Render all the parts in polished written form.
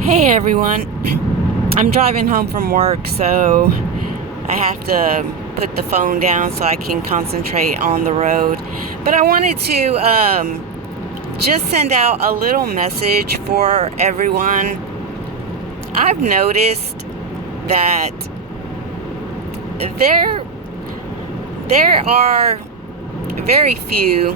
Hey everyone, I'm driving home from work, so I have to put the phone down so I can concentrate on the road. But I wanted to just send out a little message for everyone. I've noticed that there there are very few,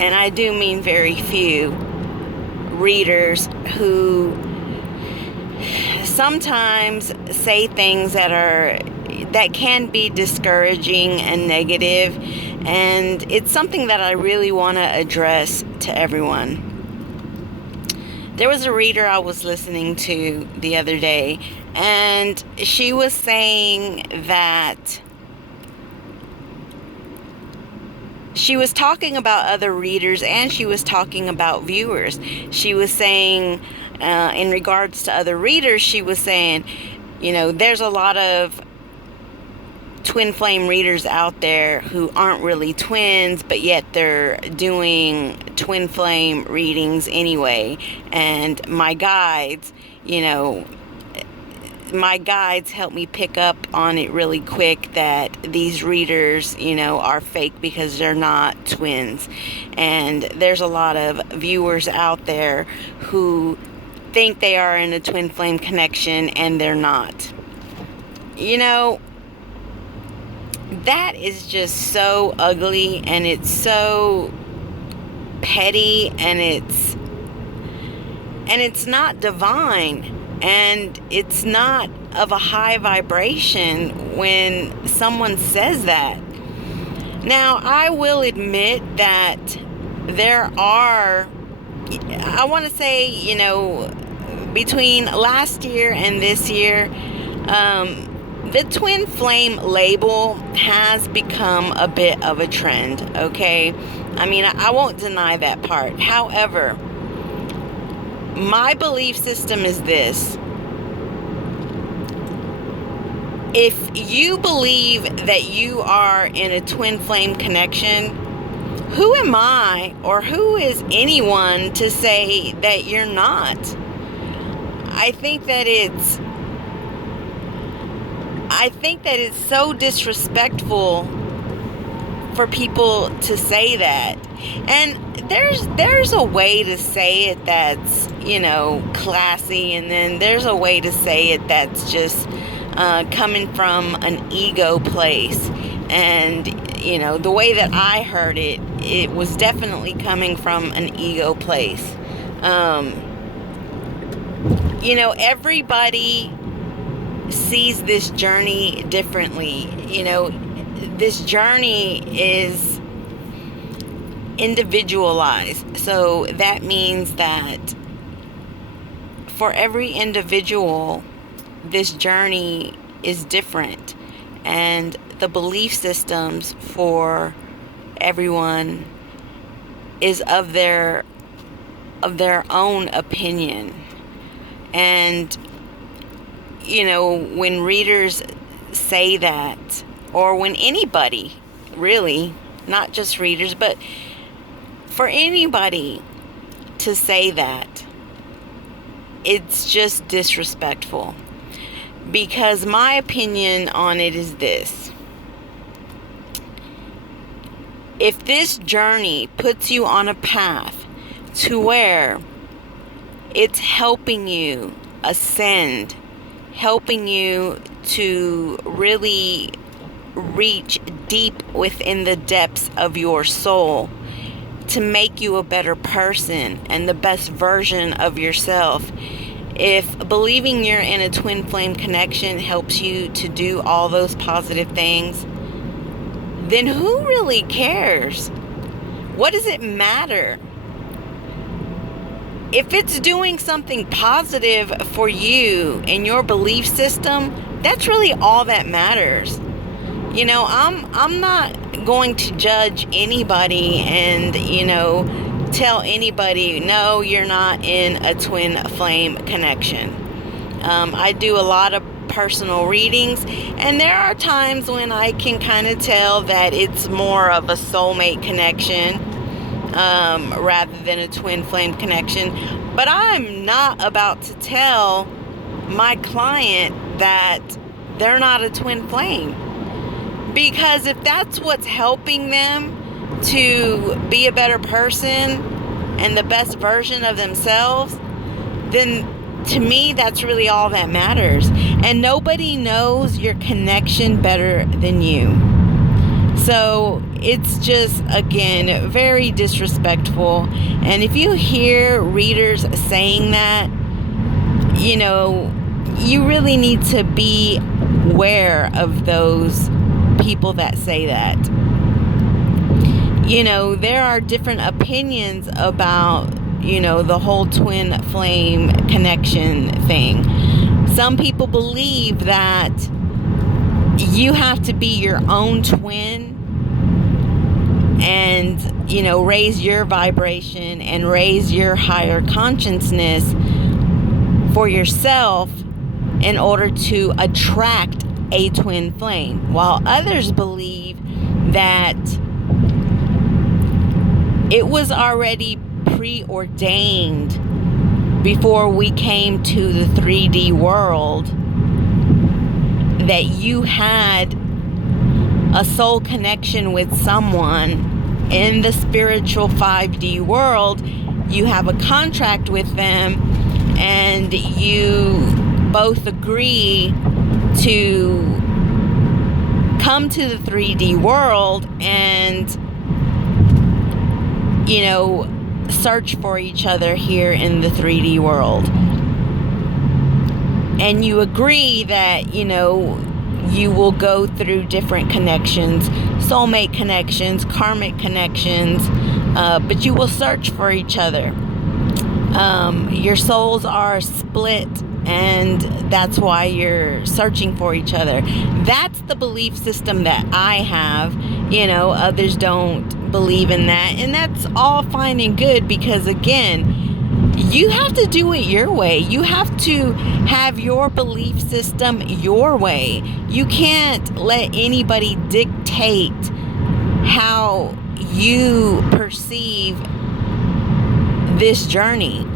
and I do mean very few, readers who sometimes say things that can be discouraging and negative, and it's something that I really want to address to everyone. There was a reader I was listening to the other day, and she was saying that she was talking about other readers and she was talking about viewers. She was saying, in regards to other readers, she was saying, there's a lot of twin flame readers out there who aren't really twins, but yet they're doing twin flame readings anyway. And my guides help me pick up on it really quick that these readers, are fake because they're not twins. And there's a lot of viewers out there who think they are in a twin flame connection and they're not. That is just so ugly, and it's so petty, and it's not divine. And it's not of a high vibration when someone says that. Now, I will admit that there are, I want to say, between last year and this year, the twin flame label has become a bit of a trend, okay? I mean, I won't deny that part. However, my belief system is this. If you believe that you are in a twin flame connection, who am I or who is anyone to say that you're not? I think that it's so disrespectful for people to say that. And there's a way to say it that's, classy, and then there's a way to say it that's just coming from an ego place. And, the way that I heard it, it was definitely coming from an ego place. Everybody sees this journey differently. This journey is individualized. So that means that for every individual, this journey is different, and the belief systems for everyone is of their own opinion. And when readers say that, or when anybody, really, not just readers, but for anybody to say that, it's just disrespectful. Because my opinion on it is this. If this journey puts you on a path to where it's helping you ascend, helping you to really reach deep within the depths of your soul, to make you a better person and the best version of yourself. If believing you're in a twin flame connection helps you to do all those positive things, then who really cares? What does it matter? If it's doing something positive for you in your belief system, that's really all that matters. I'm not going to judge anybody and, tell anybody, no, you're not in a twin flame connection. I do a lot of personal readings, and there are times when I can kind of tell that it's more of a soulmate connection. rather than a twin flame connection. But I'm not about to tell my client that they're not a twin flame. Because if that's what's helping them to be a better person and the best version of themselves, then to me, that's really all that matters. And nobody knows your connection better than you. So it's just, again, very disrespectful. And if you hear readers saying that, you know, you really need to be aware of those people that say that. You know, there are different opinions about, you know, the whole twin flame connection thing. Some people believe that you have to be your own twin and, you know, raise your vibration and raise your higher consciousness for yourself in order to attract a twin flame, while others believe that it was already preordained before we came to the 3D world that you had a soul connection with someone in the spiritual 5D world. You have a contract with them and you both agree to come to the 3D world and, you know, search for each other here in the 3D world. And you agree that, you know, you will go through different connections, soulmate connections, karmic connections, but you will search for each other. Your souls are split, and that's why you're searching for each other. That's the belief system that I have. You know, others don't believe in that, and that's all fine and good, because again, you have to do it your way. You have to have your belief system your way. You can't let anybody dictate how you perceive this journey.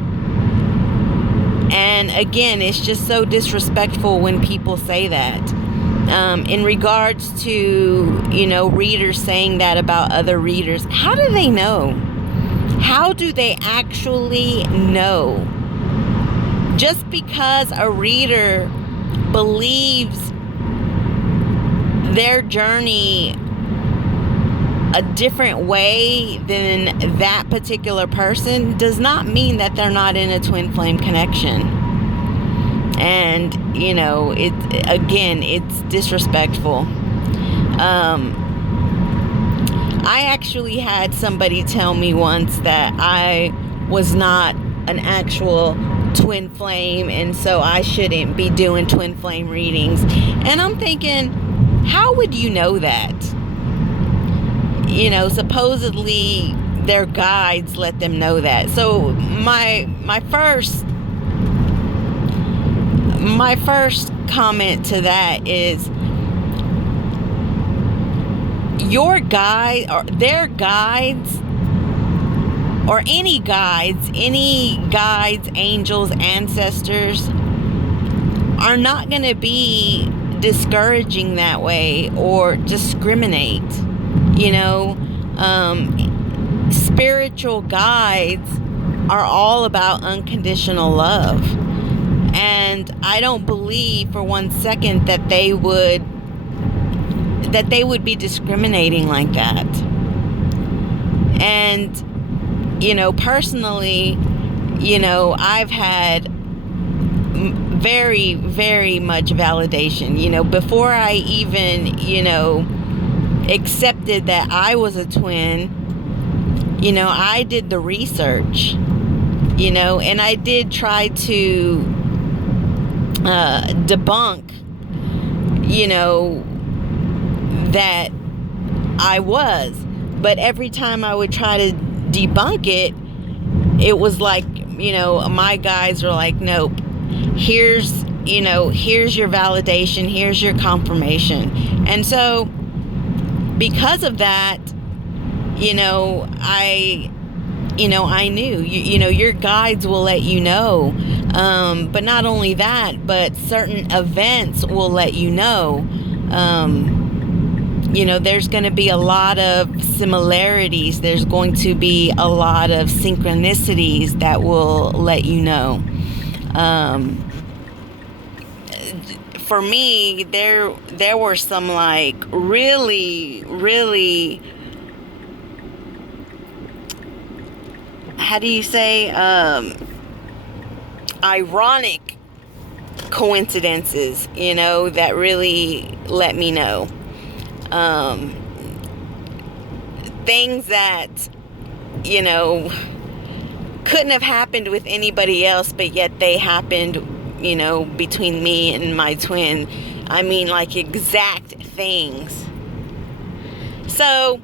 And again, it's just so disrespectful when people say that. In regards to, you know, readers saying that about other readers, how do they know? How do they actually know? Just because a reader believes their journey a different way than that particular person does not mean that they're not in a twin flame connection. And, you know, it's disrespectful. I actually had somebody tell me once that I was not an actual twin flame, and so I shouldn't be doing twin flame readings. And I'm thinking, how would you know that? You know, supposedly their guides let them know that. So my first comment to that is, your guide or their guides, or any guides, angels, ancestors, are not going to be discouraging that way or discriminate. You know, spiritual guides are all about unconditional love. And I don't believe for one second that they would be discriminating like that. And, you know, personally, you know, I've had very, very much validation. You know, before I even, you know, accepted that I was a twin, you know, I did the research, you know, and I did try to debunk, you know, that I was. But every time I would try to debunk it, it was like, you know, my guys were like, nope, here's your validation, here's your confirmation. And so because of that, you know, I I knew. Your guides will let you know. But not only that, but certain events will let you know. There's going to be a lot of similarities. There's going to be a lot of synchronicities that will let you know. For me, there were some like really, really, how do you say, ironic coincidences, that really let me know. Things that, couldn't have happened with anybody else, but yet they happened, between me and my twin. I mean, like exact things. So,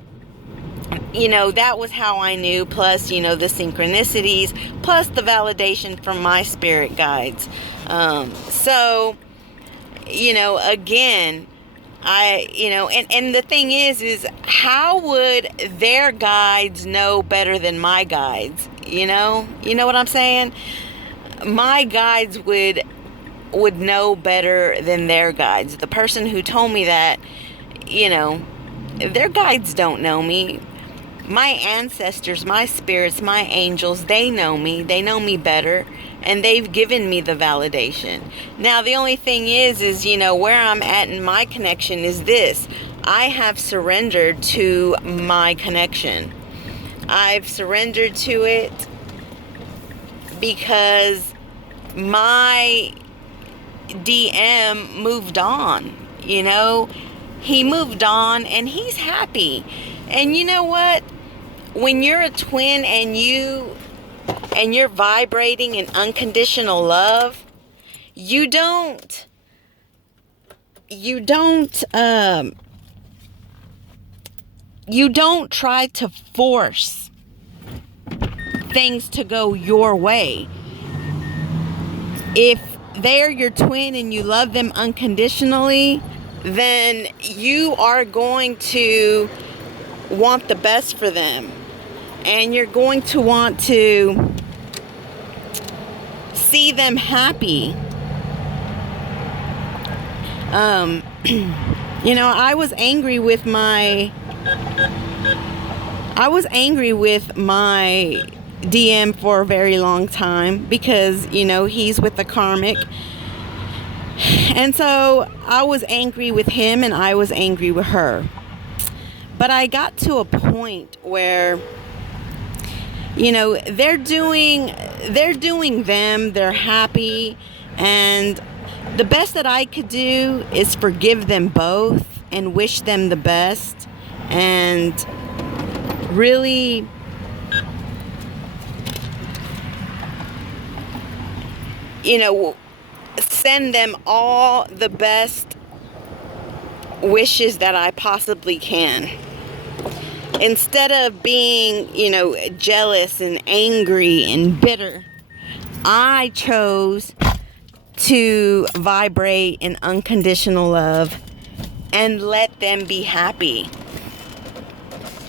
that was how I knew, plus, the synchronicities, plus the validation from my spirit guides. So, again, and the thing is how would their guides know better than my guides? You know what I'm saying? My guides would know better than their guides. The person who told me that, their guides don't know me. My ancestors, my spirits, my angels, they know me. They know me better. And they've given me the validation. Now, the only thing is where I'm at in my connection is this. I have surrendered to my connection. I've surrendered to it because my DM moved on. He moved on and he's happy. And you know what? When you're a twin and you're vibrating in unconditional love, you don't try to force things to go your way. If they're your twin and you love them unconditionally, then you are going to want the best for them. And you're going to want to see them happy. I was angry with my DM for a very long time because, he's with the karmic. And so I was angry with him and I was angry with her. But I got to a point where, they're doing them, they're happy, and the best that I could do is forgive them both and wish them the best and really send them all the best wishes that I possibly can. Instead of being, jealous and angry and bitter, I chose to vibrate in unconditional love and let them be happy.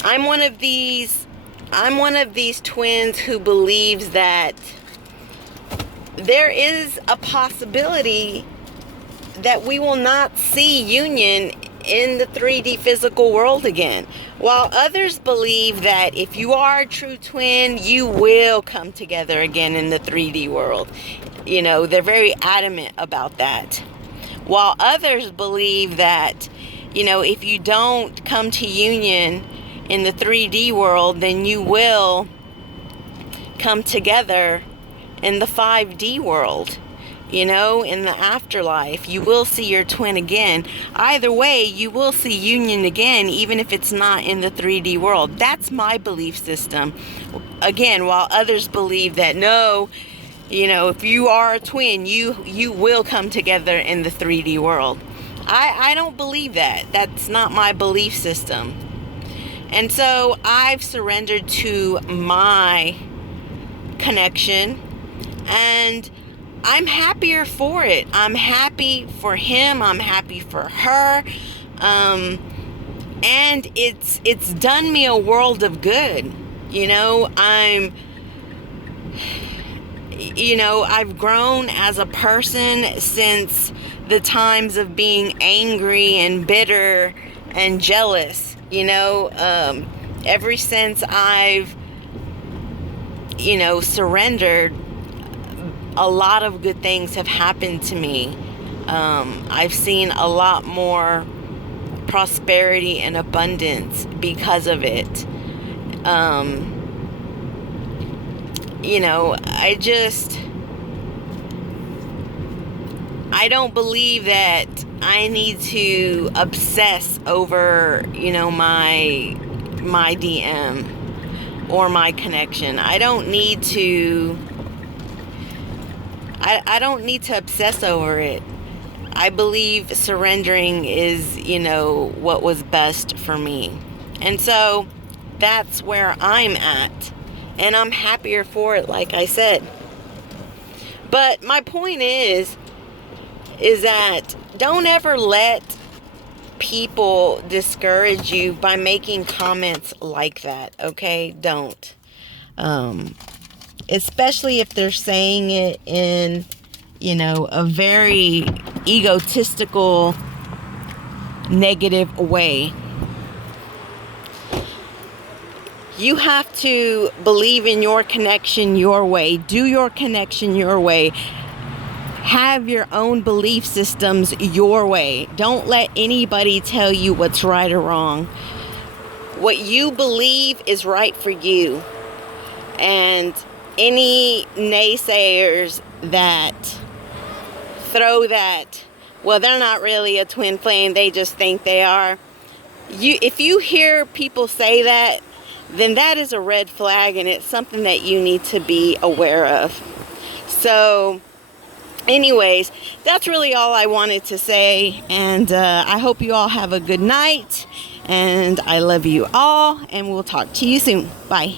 I'm one of these twins who believes that there is a possibility that we will not see union in the 3D physical world again. While others believe that if you are a true twin, you will come together again in the 3D world. They're very adamant about that. While others believe that, if you don't come to union in the 3D world, then you will come together in the 5D world. In the afterlife, you will see your twin again. Either way, you will see union again, even if it's not in the 3D world. That's my belief system. Again, while others believe that no, if you are a twin, you will come together in the 3D world. I don't believe that. That's not my belief system. And so I've surrendered to my connection, and I'm happier for it. I'm happy for him. I'm happy for her. And it's done me a world of good. I've grown as a person since the times of being angry and bitter and jealous. Ever since I've surrendered, a lot of good things have happened to me. I've seen a lot more prosperity and abundance because of it. I don't believe that I need to obsess over, my DM or my connection. I don't need to obsess over it. I believe surrendering is, what was best for me. And so that's where I'm at. And I'm happier for it, like I said. But my point is that don't ever let people discourage you by making comments like that, okay? Don't. Especially if they're saying it in, a very egotistical, negative way. You have to believe in your connection your way. Do your connection your way. Have your own belief systems your way. Don't let anybody tell you what's right or wrong. What you believe is right for you. And any naysayers that throw that, well, they're not really a twin flame, they just think they are. If you hear people say that, then that is a red flag, and it's something that you need to be aware of. So anyways, that's really all I wanted to say, and I hope you all have a good night, and I love you all, and we'll talk to you soon. Bye.